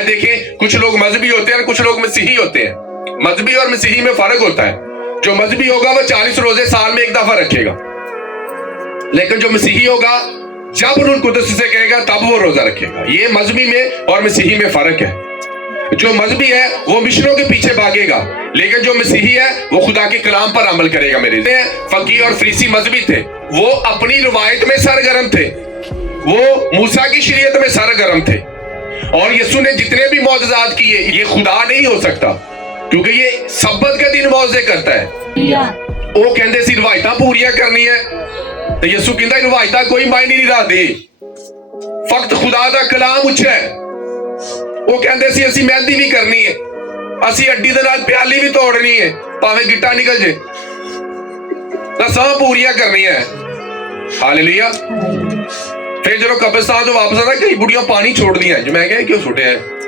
आज देखें, कुछ लोग मजहबी होते हैं और कुछ लोग मसीही होते हैं। मजहबी और मसीही में फर्क होता है। जो मजहबी होगा वो 40 रोजे साल में एक दफा रखेगा, लेकिन जो मसीही होगा जब रूह कुदस से कहेगा तब वो रोजा रखेगा। ये मजहबी में और मसीही में फर्क है। जो मजहबी है वो मिशनों के पीछे भागेगा, लेकिन जो मसीही है वो खुदा के कलाम पर अमल करेगा। मेरे फकीह और फरीसी मजहबी थे, वो अपनी रिवायत में सरगर्म थे, वो मूसा की शरीयत में सरगर्म थे। और यीशु ने जितने भी मौजज़ात किए, ये खुदा नहीं हो सकता, क्योंकि ये सब्बत के दिन मौजे करता है। वो कहते सी रिवायत पूरियां करनी है, तो यीशु कहता रिवायत कोई मायने नहीं रखती, फक्त खुदा का कलाम उच्चा है। वो कहते सी असी मेहंदी भी करनी है, असी अड्डी दे नाल प्याली भी तोड़नी है, भावें गिट्टा निकल जे, तो सब पूरियां करनी है। हालेलुया। फिर जो कब्रिस्तान तो वापस आता, कई बुढ़ियां पानी छोड़ दिया, जो मैं क्या क्यों छुटे हैं।